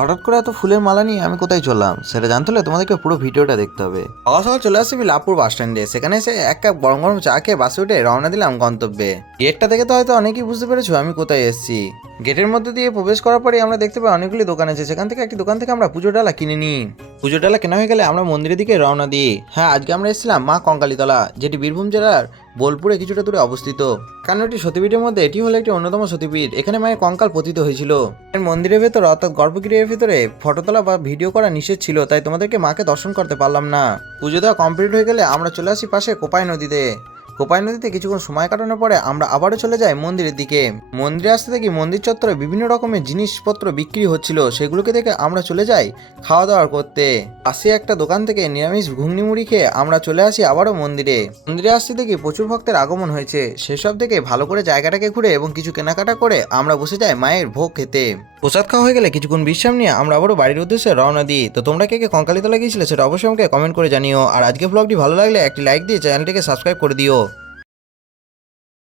হঠাৎ করে এত ফুলের মালা নিয়ে আমি কোথায় চললাম সেটা জানতে হলে তোমাদেরকে পুরো ভিডিওটা দেখতে হবে। সকাল সকাল চলে আসছি লাভপুর বাস স্ট্যান্ডে, সেখানে এসে এক কাপ গরম গরম চা খেয়ে বাসে উঠে রওনা দিলাম গন্তব্যে। গেটটা দেখে তো হয়তো অনেকেই বুঝতে পেরেছো আমি কোথায় এসেছি। গেটের মধ্যে দিয়ে প্রবেশ করার পরে আমরা দেখতে পাই অনেকগুলি দোকান আছে, সেখান থেকে একটি দোকান থেকে আমরা পুজো ডালা কিনে নিই। পুজো ডালা কেনা হয়ে গেলে আমরা মন্দিরের দিকে রওনা দিই। হ্যাঁ, আজকে আমরা এসেছিলাম মা কঙ্কালীতলা, যেটি বীরভূম জেলার বোলপুরে কিছুটা দূরে অবস্থিত। 51টি সতীপীঠের মধ্যে এটি হলো একটি অন্যতম সতীপীঠ। এখানে মায়ের কঙ্কাল পতিত হয়েছিল। মন্দিরের ভেতর অর্থাৎ গর্ভগৃহের ভিতরে ফটো তোলা বা ভিডিও করা নিষেধ ছিল, তাই তোমাদেরকে মাকে দর্শন করতে পারলাম না। পুজো দেওয়া কমপ্লিট হয়ে গেলে আমরা চলে আসি পাশে কোপাই নদীতে। কোপাই নদীতে কিছুক্ষণ সময় কাটানোর পরে আমরা আবারও চলে যাই মন্দিরের দিকে। মন্দিরে আসতে দেখি মন্দির চত্বরে বিভিন্ন রকমের জিনিসপত্র বিক্রি হচ্ছিল, সেগুলোকে দেখে আমরা চলে যাই খাওয়া দাওয়া করতে। পাশে একটা দোকান থেকে নিরামিষ ঘুগনি মুড়ি খেয়ে আমরা চলে আসি আবারও মন্দিরে। মন্দিরে আসতে দেখি প্রচুর ভক্তের আগমন হয়েছে, সেসব দেখে ভালো করে জায়গাটাকে ঘুরে এবং কিছু কেনাকাটা করে আমরা বসে যাই মায়ের ভোগ খেতে। প্রসাদ খাওয়া হয়ে গেলে কিছুক্ষণ বিশ্রাম নিয়ে আমরা আবারও বাড়ির উদ্দেশ্যে রওনা দিই। তো তোমরা কে কে কঙ্কালীতলা গিয়েছিলে সেটা অবশ্যই আমাকে কমেন্ট করে জানিও। আর আজকে ব্লগটি ভালো লাগলে একটি লাইক দিয়ে চ্যানেলটিকে সাবস্ক্রাইব করে দিও।